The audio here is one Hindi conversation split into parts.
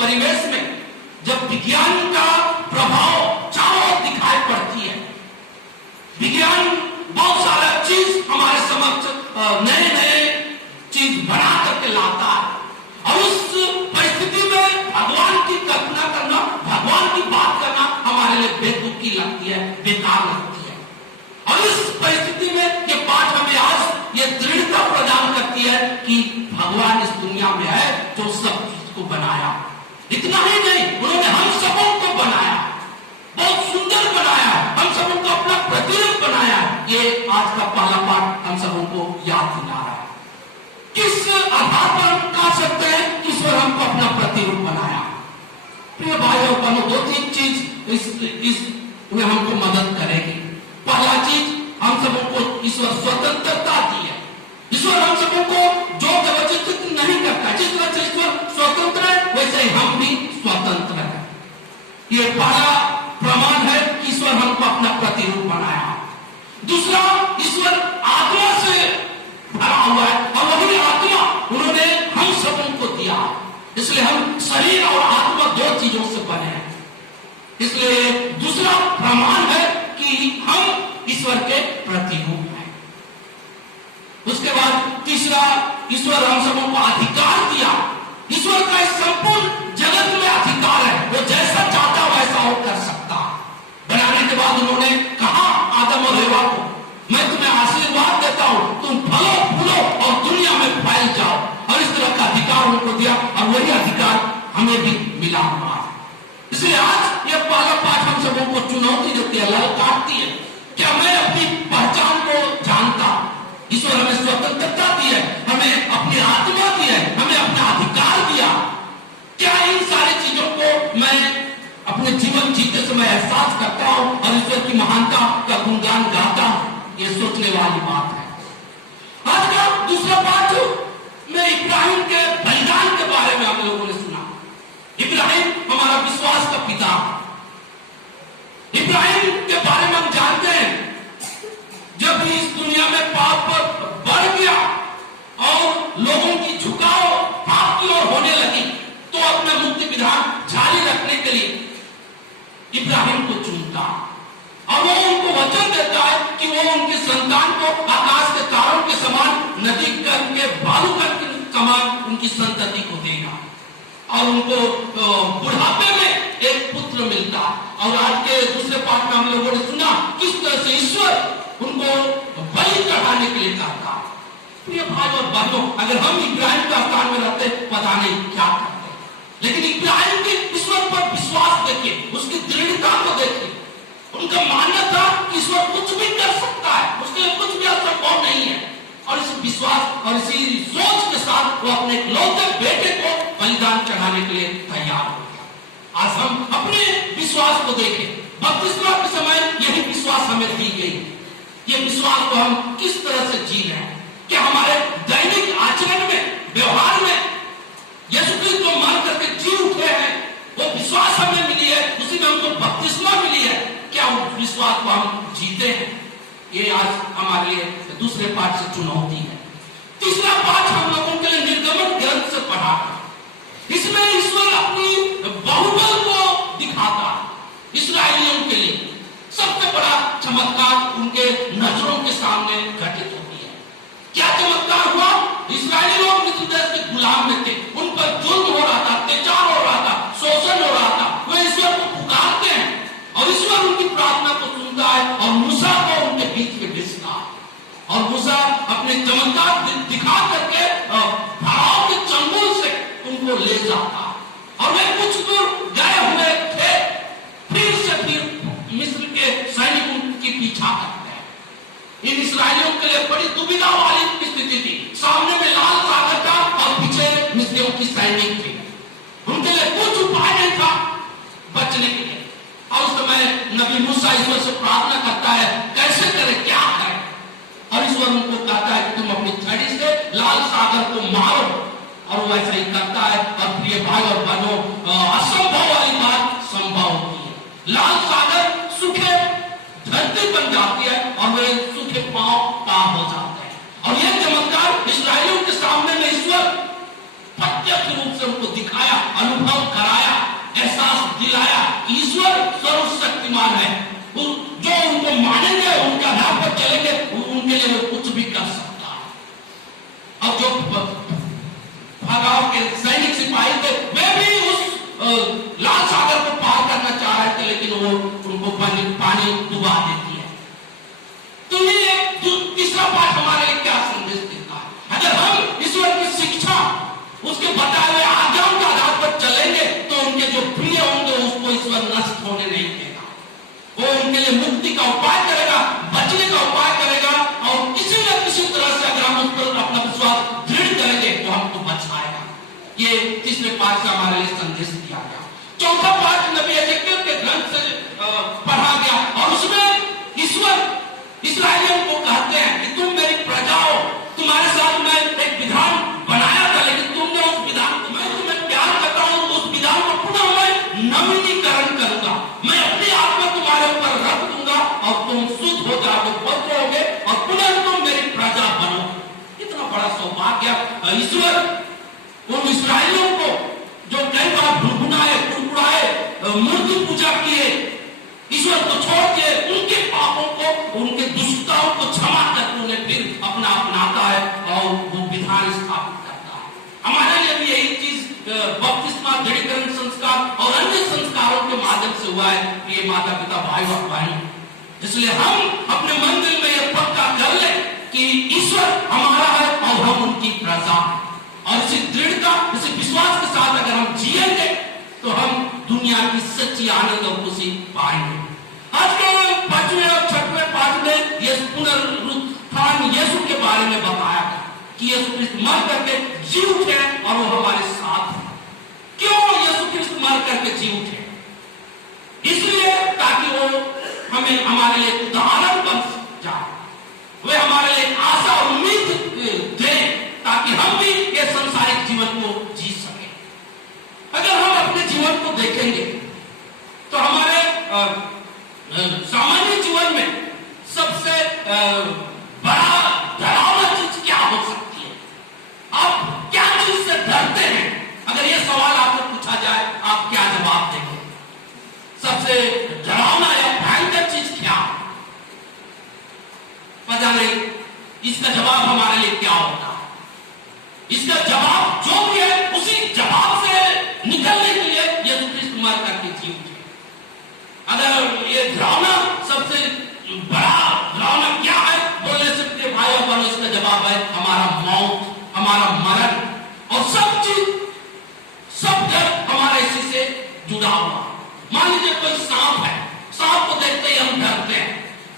परिवेश में जब विज्ञान का प्रभाव चारों ओर दिखाई पड़ती है, विज्ञान बहुत सारा चीज हमारे समक्ष नए नए चीज बना करके लाता है, और उस परिस्थिति में भगवान की कल्पना करना, भगवान की बात करना हमारे लिए बेतुकी लगती है, बेकार लगती है। और इस परिस्थिति में ये पाठ हमें आज ये दृढ़ता प्रदान करती है कि भगवान इस दुनिया में है जो सब चीज को बनाया। इतना ही नहीं, उन्होंने हम सबों को बनाया, बहुत सुंदर बनाया, हम सबों को अपना प्रतिरूप बनाया। ये आज का पहला पाठ हम सबों को याद दिला रहा है। किस आधार पर हम कह सकते हैं कि ईश्वर हमको अपना प्रतिरूप बनाया? प्रिय भाइयों बहनों, दो तीन चीज इसमें हमको मदद करेगी। पहला चीज, हम सबों को ईश्वर स्वतंत्रता दी है। ईश्वर हम सबों को जो जबरदस्ती नहीं करता। जिस तरह से ईश्वर स्वतंत्र है, वैसे ही हम भी स्वतंत्र है। ये पहला प्रमाण है कि ईश्वर हमको अपना प्रतिरूप बनाया। दूसरा, ईश्वर आत्मा से भरा हुआ है, और वही आत्मा उन्होंने हम सबों को दिया। इसलिए हम शरीर और आत्मा दो चीजों से बने हैं। इसलिए दूसरा प्रमाण है कि हम ईश्वर के प्रतिरूप हैं। उसके बाद तीसरा, ईश्वर हम सबों को अधिकार दिया। ईश्वर का इस संपूर्ण जगत में अधिकार है, वो जैसा चाहता वैसा वो कर सकता। बनाने के बाद उन्होंने कहा आदम और हवा को, मैं तुम्हें आशीर्वाद देता हूं, तुम फलो फूलो और दुनिया में फैल जाओ। और इस तरह का अधिकार उनको दिया, और वही अधिकार हमें भी मिला हुआ है। इसलिए आज यह पहला पाठ हम सबों को चुनौती देती है, ललकारती है। क्या मैं अपनी पहचान को जानता? ईश्वर हमें स्वतंत्रता दी है, हमें अपनी आत्मा दी है, हमें अपना अधिकार दिया। क्या इन सारी चीजों को मैं अपने जीवन जीते समय एहसास करता हूं और ईश्वर की महानता का गुणगान गाता हूं? ये सोचने वाली बात है। आज का दूसरा पाठ में इब्राहिम के बलिदान के बारे में हम लोगों ने सुना। इब्राहिम हमारा विश्वास का पिता। इब्राहिम के बारे में हम जानते हैं, जब भी इस दुनिया में पाप बढ़ गया और लोगों की झुकाव पाप की ओर होने लगी, तो अपना मुक्ति विधान जारी रखने के लिए इब्राहिम को चुनता, और वो उनको वचन देता है कि वो उनके संतान को आकाश के तारों के समान, नदी के बालू के समान उनकी संतति को देगा, और उनको बुढ़ापे में एक पुत्र मिलता। और आज के दूसरे पाठ में हम लोगों ने सुना किस तरह से ईश्वर उनको बलि चढ़ाने के लिए कहता। प्रिय भाई और बहनों, अगर हम इब्राहिम के स्थान में रहते पता नहीं क्या करते, लेकिन इब्राहिम के ईश्वर पर विश्वास देखिए, उसकी दृढ़ता को देखिए। उनका मानना था कि ईश्वर कुछ भी कर सकता है, उसके लिए कुछ भी असंभव नहीं है। और इस विश्वास और इसी सोच के साथ वो अपने इकलौते बेटे को बलिदान चढ़ाने के लिए तैयार हो गया। आज हम अपने विश्वास को देखें। बपतिस्मा के समय यही विश्वास हमें दी गई। ये विश्वास को हम किस तरह से जी रहे हैं? क्या हमारे दैनिक आचरण में, व्यवहार में यीशु क्रिस्त को मान करके जी उठे हैं? वो विश्वास हमें मिली है, उसी में हमको बपतिस्मा मिली है। क्या उस विश्वास को हम जीते हैं? ये आज हमारे लिए दूसरे पाठ से चुनौती है। तीसरा पाठ हम लोगों के लिए निर्गमन ग्रंथ से पढ़ा। इसमें ईश्वर अपनी बहुबल को दिखाता इस्राएलियों के लिए। सबसे बड़ा चमत्कार उनके नजरों के सामने घटित होती है। क्या चमत्कार हुआ? इस्राएली लोग मिस्र देश के गुलाम में थे, उन पर जुल्म हो रहा था, अत्याचार हो रहा था, शोषण हो रहा था। वे ईश्वर को पुकारते हैं और ईश्वर उनकी प्रार्थना को सुनता है और मूसा को उनके बीच में भेजता है। और मूसा अपने चमत्कार दिखा करके फराओ के चंगुल से उनको ले जाता है। और वे कुछ दूर गए हुए थे, फिर से मिस्र के सैनिक उनकी पीछा करते हैं। इन इस्राएलियों के लिए बड़ी दुविधा वाली स्थिति थी। सामने में मूसा ईश्वर से प्रार्थना करता है कैसे करे, क्या करे, और ईश्वर उनको कहता है कि तुम अपनी छड़ी से लाल सागर को मारो, और वो ऐसा ही करता है। और प्रिय भाई और बहनों, असंभव वाली बात संभव होती है। लाल सागर सूखे धरती बन जाती है और वे सूखे पांव पार हो जाते हैं। और यह चमत्कार इस्राएलियों के सामने में ईश्वर प्रत्यक्ष रूप से उनको दिखाया, अनुभव कराया, एहसास दिलाया। ईश्वर सर्वशक्तिमान है, जो उनको मानेंगे, उनके आधार पर चलेंगे, उनके लिए वो कुछ भी कर सकता है। अब जो फराव के सैनिक सिपाही थे, वे भी उस लाल सागर को पार करना चाह रहे थे, लेकिन वो उनको पानी डुबा देती है। तो ये तीसरा पाठ हमारे लिए क्या संदेश देता है? अगर हम ईश्वर की शिक्षा, उसके बताए हुए आज्ञाओं के आधार पर चलेंगे, तो उनके जो प्रिय होंगे उसको ईश्वर नष्ट होने नहीं देगा। वो उनके लिए मुक्ति का उपाय करेगा, बचने का उपाय करेगा, और किसी न किसी तरह से अगर हम उस पर अपना विश्वास दृढ़ करेंगे तो हमको बचाएगा। ये तीसरे पाठ से हमारे लिए संदेश दिया गया। चौथा पाठ नबी यहेजकेल के ग्रंथ से पढ़ा गया, और उसमें ईश्वर इस्राएलियों को कहते हैं कि तुम मेरी प्रजा हो, तुम्हारे साथ मैं एक विधान बनाया था, लेकिन तुमने उस विधान को, मैं तुम्हें प्यार करता हूं, उस विधान को पुनः मैं नवीनीकरण करूंगा। मैं अपनी आत्मा तुम्हारे ऊपर रख दूंगा और तुम शुद्ध हो जाओगे, पवित्र होगे, और पुनः तुम मेरी प्रजा बनोगे। इतना बड़ा सौभाग्य ईश्वर उन इस्राएलियों को, जो कई बार भुनभुनाए, कुड़कुड़ाए, मूर्ति पूजा किए, ईश्वर को छोड़ के उनके पापों को, उनके दुष्टताओं को क्षमा करके उन्हें फिर अपना अपनाता है और वो विधान स्थापित करता है। हमारे लिए भी यही चीज बपतिस्मा, दृढ़ीकरण संस्कार और अन्य संस्कारों के माध्यम से हुआ है। ये माता पिता, भाई और बहन, इसलिए हम अपने मन दिल में यह पक्का कर ले कि ईश्वर हमारा है और हम उनकी प्रजा, और इसी दृढ़ता, इसी विश्वास के साथ अगर हम जिएंगे तो हम दुनिया की सच्ची आनंद और खुशी पाएंगे। आज के 5वें और 6वें पाठ में यह पुनरुत्थान यीशु के बारे में बताया गया कि यीशु क्रिस्त मर करके जी उठे और वो हमारे साथ है। क्यों यीशु क्रिस्त मर करके जी उठे? इसलिए ताकि वो हमें, हमारे लिए उदाहरण बन जाए, वे हमारे लिए आशा और उम्मीद दे, ताकि हम भी ये संसारिक जीवन को जी सके। अगर हम अपने जीवन को देखेंगे तो हमारे सामान्य जीवन में सबसे बड़ा डरावना चीज क्या हो सकती है? आप क्या चीज से डरते हैं? अगर ये सवाल आपसे पूछा जाए, आप क्या जवाब देंगे? सबसे डरावना या भयंकर चीज क्या? पता नहीं इसका जवाब हमारे लिए क्या होता है। इसका जवाब जो भी है, उसी जवाब से निकलने के लिए यीशु क्रिस्त मर करके जी उठे। अगर ये डरावना, सबसे बड़ा डरावना क्या है बोलने से भाई और बहनों, इसका जवाब है हमारा मौत, हमारा मरण, और सब चीज, सब डर हमारा इसी से जुड़ा हुआ। मान लीजिए कोई सांप है, सांप को देखते ही हम डरते हैं।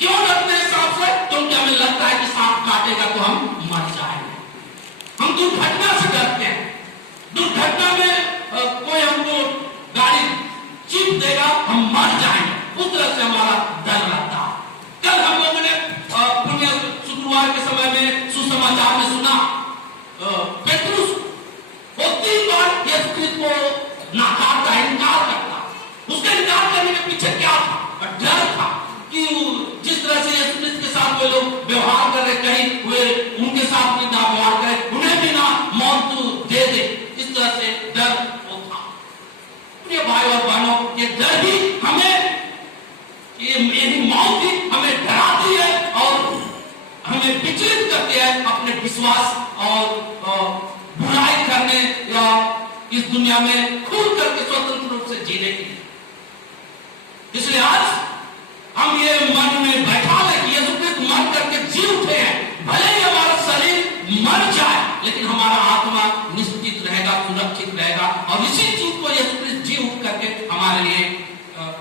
क्यों डरते हैं सांप से? क्योंकि हमें लगता है कि सांप काटेगा तो हम मर जाएंगे। हम दुर्घटना से डरते हैं। दुर्घटना में कोई हमको गाड़ी चीप देगा, हम मर जाएंगे, उस तरह से हमारा डर रहता है। कल हम लोगों ने पुण्य शुक्रवार के समय में सुसमाचार में सुना, पेट्रुस वो 3 बार यीशु क्रिस्त को नकारता, इनकार करता। उसके इनकार करने के पीछे क्या था? डर था कि जिस तरह से यीशु क्रिस्त के साथ वे लोग व्यवहार कर रहे, कहीं वे उनके साथ भी ना व्यवहार करें, उन्हें भी ना मौत दे दे, इस तरह से डर होता। प्रिय भाई और बहनों, ये डर भी हमें, ये मौत भी हमें डराती है और हमें विचलित करती है अपने विश्वास और बुराई करने या इस दुनिया में खुल करके स्वतंत्र रूप से जीने के लिए। इसलिए आज हम ये मन में बैठा लें कि यीशु क्रिस्त मर करके जी उठे हैं। भले ही हमारा शरीर मर जाए, लेकिन हमारा आत्मा निश्चित रहेगा, सुरक्षित रहेगा, और इसी चीज को यीशु क्रिस्त जी उठ करके हमारे लिए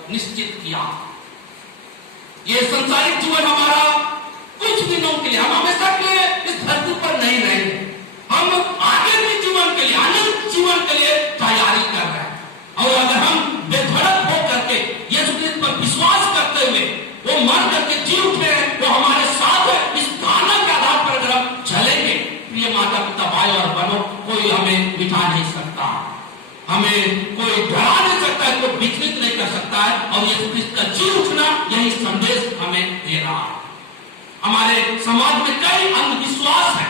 निश्चित किया। ये संसारिक जीवन हमारा कुछ दिनों के लिए, हम हमेशा के लिए इस धरती पर नहीं रहेंगे। हम आगे के जीवन के लिए, अनंत जीवन के लिए तैयारी कर रहे हैं। और अगर हम बेधड़क हो करके यीशु क्रिस्त पर विश्वास करते हुए प्रिय माता पिता भाई और बहनों, कोई हमें बिठा नहीं सकता, हमें कोई डरा नहीं सकता है, कोई विचलित नहीं कर सकता है। और यीशु क्रिस्त का जी उठना यही संदेश हमें दे रहा है। हमारे समाज में कई अंधविश्वास है,